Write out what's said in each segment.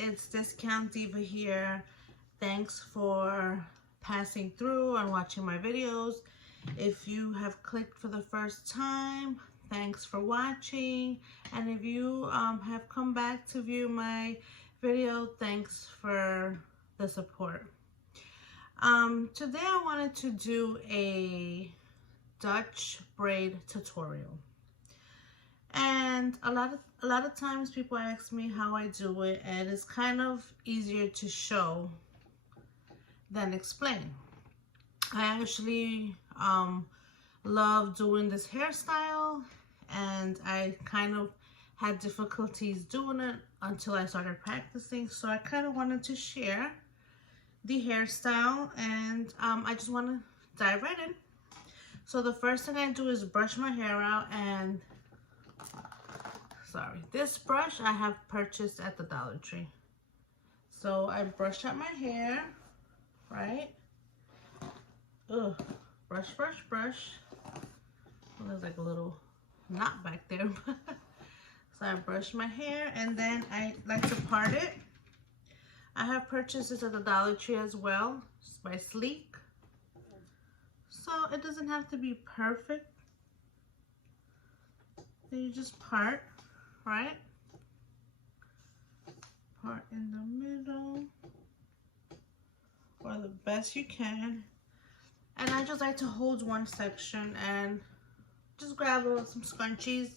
it's Discount Diva here. Thanks for passing through and watching my videos. If you have clicked for the first time, thanks for watching. And if you have come back to view my video, thanks for the support. Today I wanted to do a Dutch braid tutorial. And a lot of times people ask me how I do it, and it's kind of easier to show than explain. I actually love doing this hairstyle, and I kind of had difficulties doing it until I started practicing. So I kind of wanted to share the hairstyle, and I just want to dive right in. So the first thing I do is brush my hair out, and this brush I have purchased at the Dollar Tree. So I brush out my hair, right? Ugh, brush, brush, brush. Well, there's like a little knot back there. So I brush my hair, and then I like to part it. I have purchased this at the Dollar Tree as well. It's by Sleek. So it doesn't have to be perfect. Then you just part, right? Part in the middle, or the best you can. And I just like to hold one section and just grab some scrunchies.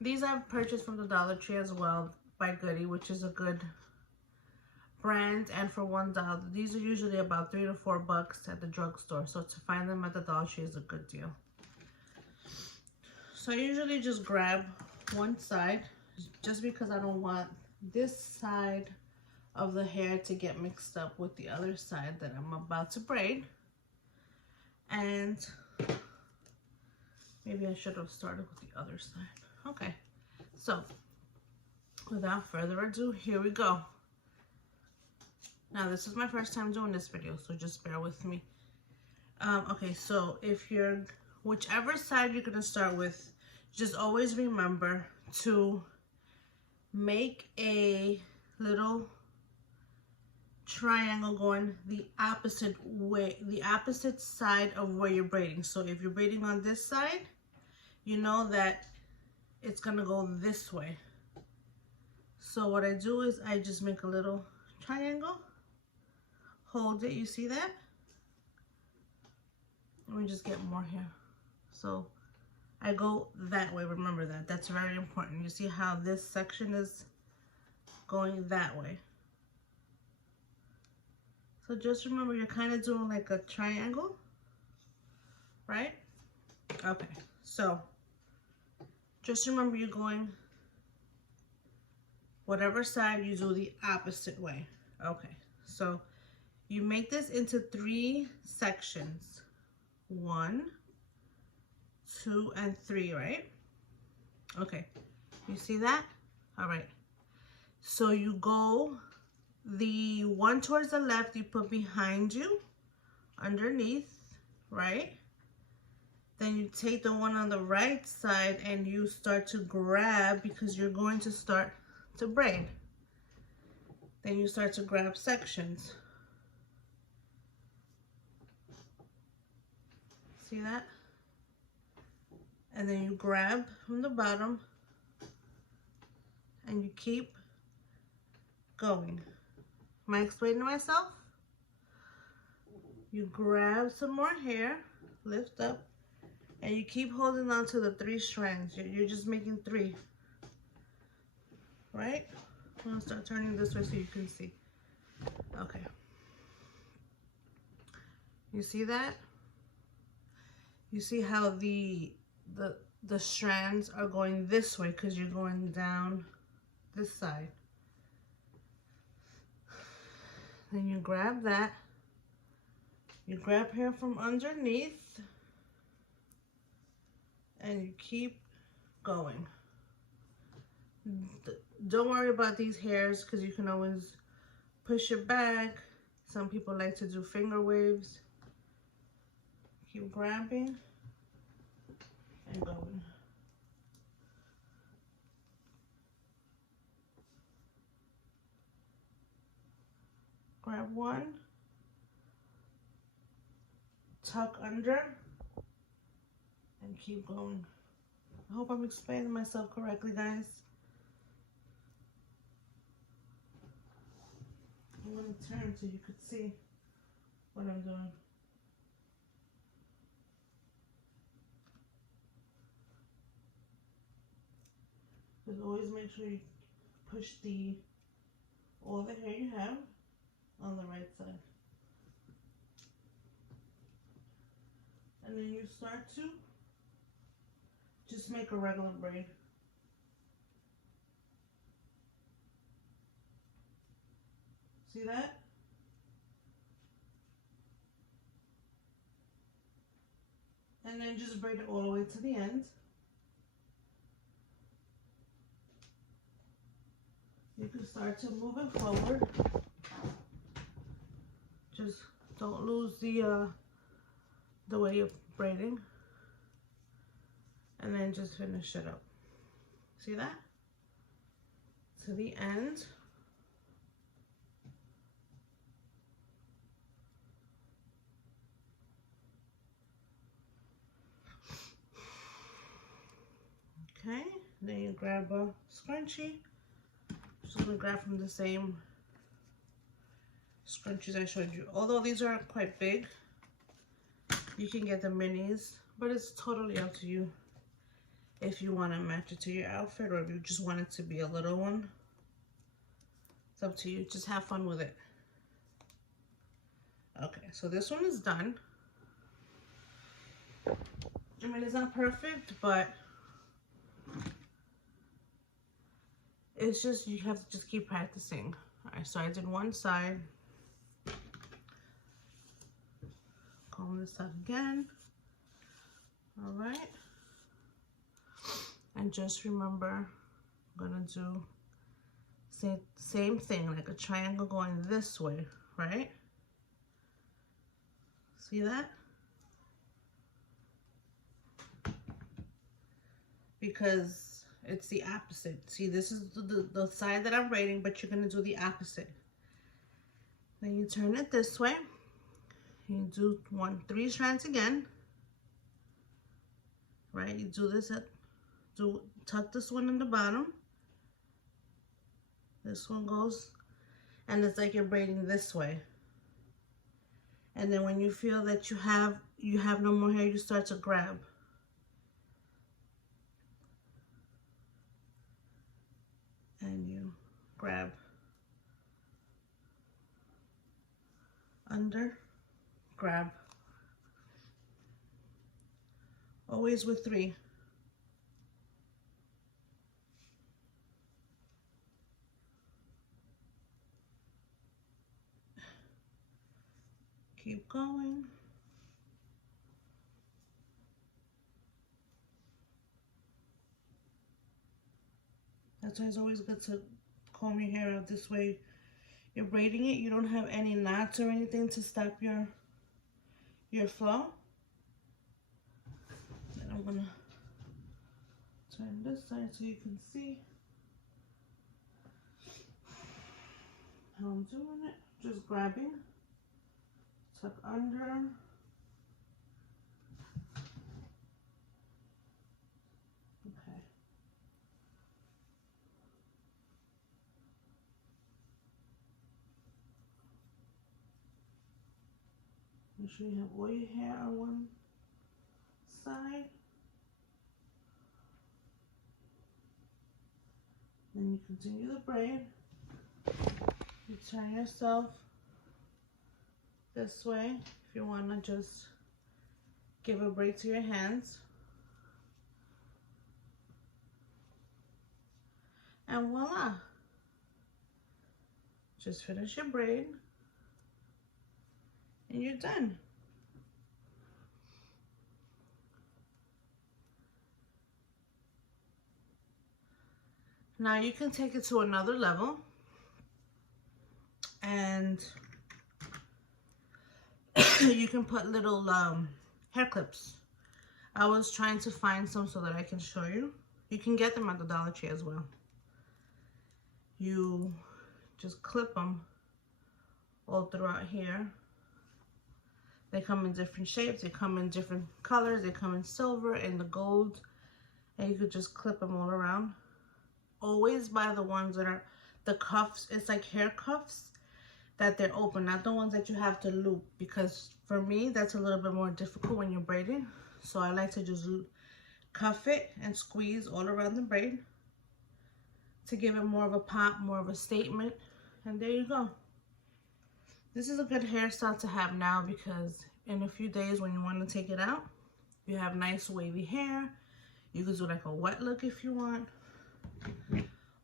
These I've purchased from the Dollar Tree as well, by Goody, which is a good brand, and for $1. These are usually about $3 to $4 at the drugstore, so to find them at the Dollar Tree is a good deal. So I usually just grab one side, just because I don't want this side of the hair to get mixed up with the other side that I'm about to braid. And maybe I should have started with the other side. Okay, so without further ado, here we go. Now this is my first time doing this video, so just bear with me. Okay, so if you're, whichever side you're gonna start with, just always remember to make a little triangle going the opposite way, the opposite side of where you're braiding. So if you're braiding on this side, you know that it's gonna go this way. So what I do is I just make a little triangle, hold it, you see that? Let me just get more here. So I go that way, remember that, that's very important. You see how this section is going that way. So just remember, you're kind of doing like a triangle, right? Okay, so just remember you're going whatever side, you do the opposite way. Okay, so you make this into 3 sections. 1, 2, and 3, right? Okay, you see that? All right, so you go, the one towards the left you put behind you, underneath, right? Then you take the one on the right side and you start to grab, because you're going to start to braid. Then you start to grab sections. See that? And then you grab from the bottom and you keep going. Am I explaining myself? You grab some more hair, lift up, and you keep holding on to the 3 strands. You're just making 3, right? I'm gonna start turning this way so you can see. Okay. You see that? You see how the strands are going this way because you're going down this side. Then you grab that. You grab hair from underneath and you keep going. Don't worry about these hairs because you can always push it back. Some people like to do finger waves. Keep grabbing and going. grab one, tuck under, and keep going. I hope I'm explaining myself correctly, guys. I'm going to turn so you could see what I'm doing. Just always make sure you push all the hair you have on the right side. And then you start to just make a regular braid. See that? And then just braid it all the way to the end. You can start to move it forward. Just don't lose the way you're braiding. And then just finish it up. See that? To the end. Okay, then you grab a scrunchie. Just gonna grab from the same scrunchies I showed you. Although these are quite big, you can get the minis, but it's totally up to you if you want to match it to your outfit or if you just want it to be a little one. It's up to you. Just have fun with it. Okay, so this one is done. I mean, it's not perfect, but it's just, you have to just keep practicing. All right, so I did one side. Comb this up again. All right. And just remember, I'm gonna do same thing, like a triangle going this way, right? See that? Because it's the opposite. See, this is the side that I'm braiding, but you're gonna do the opposite. Then you turn it this way. You do 3 strands again, right? You do this tuck this one in the bottom. This one goes, and it's like you're braiding this way. And then when you feel that you have no more hair, you start to grab. And you grab under, grab. Always with 3. Keep going. That's why it's always good to comb your hair out this way. You're braiding it, you don't have any knots or anything to stop your flow. And I'm gonna turn this side so you can see how I'm doing it. Just grabbing, tuck under, okay. Make sure you have all your hair on one side. Then you continue the braid. You turn yourself this way if you want to just give a break to your hands. And voila! Just finish your braid and you're done. Now you can take it to another level and you can put little hair clips. I was trying to find some so that I can show you. You can get them at the Dollar Tree as well. You just clip them all throughout here. They come in different shapes, they come in different colors, they come in silver and the gold, and you could just clip them all around. Always buy the ones that are the cuffs, it's like hair cuffs, that they're open, not the ones that you have to loop, because for me that's a little bit more difficult when you're braiding. So I like to just cuff it and squeeze all around the braid to give it more of a pop, more of a statement. And there you go. This is a good hairstyle to have now, because in a few days when you want to take it out, you have nice wavy hair. You could do like a wet look if you want.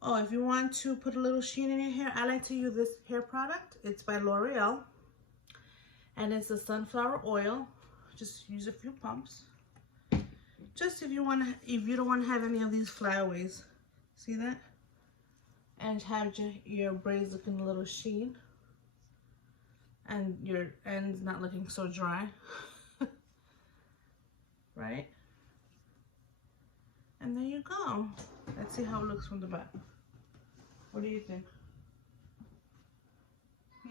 Oh, if you want to put a little sheen in your hair, I like to use this hair product. It's by L'Oreal, and it's a sunflower oil. Just use a few pumps. Just if you don't want to have any of these flyaways, see that? And have your braids looking a little sheen, and your ends not looking so dry. Right? And there you go. Let's see how it looks from the back. What do you think?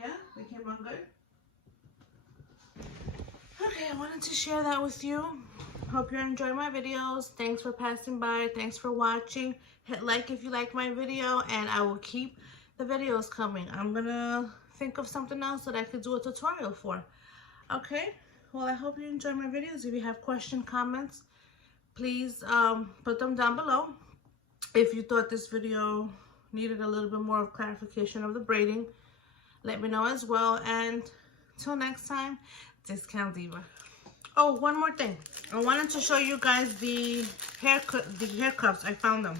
Yeah, they came out good? Okay, I wanted to share that with you. Hope you're enjoying my videos. Thanks for passing by. Thanks for watching. Hit like if you like my video, and I will keep the videos coming. I'm gonna think of something else that I could do a tutorial for. Okay, well, I hope you enjoy my videos. If you have questions, comments, please put them down below. If you thought this video needed a little bit more of clarification of the braiding, let me know as well. And till next time, Discount Diva. Oh, one more thing. I wanted to show you guys the hair cuffs. I found them.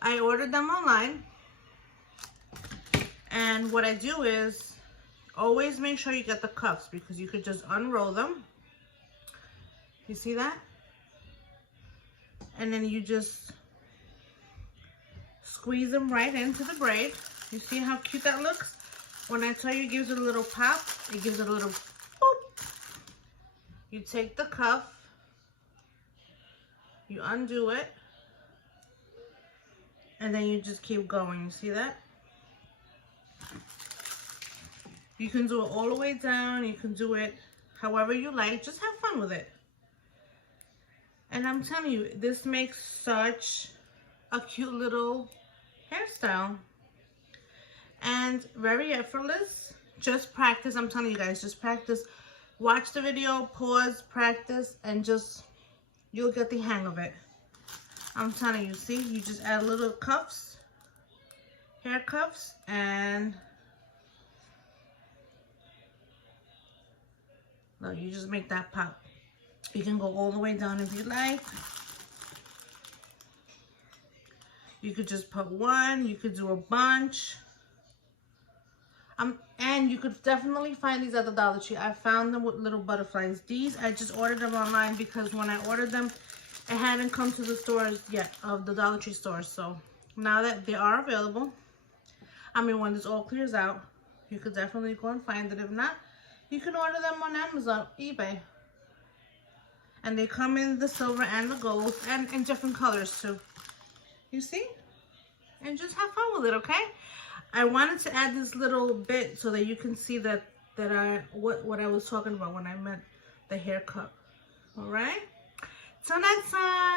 I ordered them online. And what I do is always make sure you get the cuffs, because you could just unroll them. You see that? And then you just squeeze them right into the braid. You see how cute that looks? When I tell you it gives it a little pop, it gives it a little boop. You take the cuff, you undo it, and then you just keep going. You see that? You can do it all the way down. You can do it however you like. Just have fun with it. And I'm telling you, this makes such a cute little hairstyle. And very effortless. Just practice. I'm telling you guys, just practice. Watch the video, pause, practice, and just, you'll get the hang of it. I'm telling you, see, you just add little cuffs, hair cuffs, and look, you just make that pop. You can go all the way down if you like. You could just put one, you could do a bunch. And you could definitely find these at the Dollar Tree. I found them with little butterflies. These, I just ordered them online, because when I ordered them, it hadn't come to the stores yet, of the Dollar Tree stores. So now that they are available, I mean, when this all clears out, you could definitely go and find it. If not, you can order them on Amazon, eBay. And they come in the silver and the gold, and in different colors too. You see? And just have fun with it, okay? I wanted to add this little bit so that you can see what I was talking about when I meant the haircut. All right? Till next time.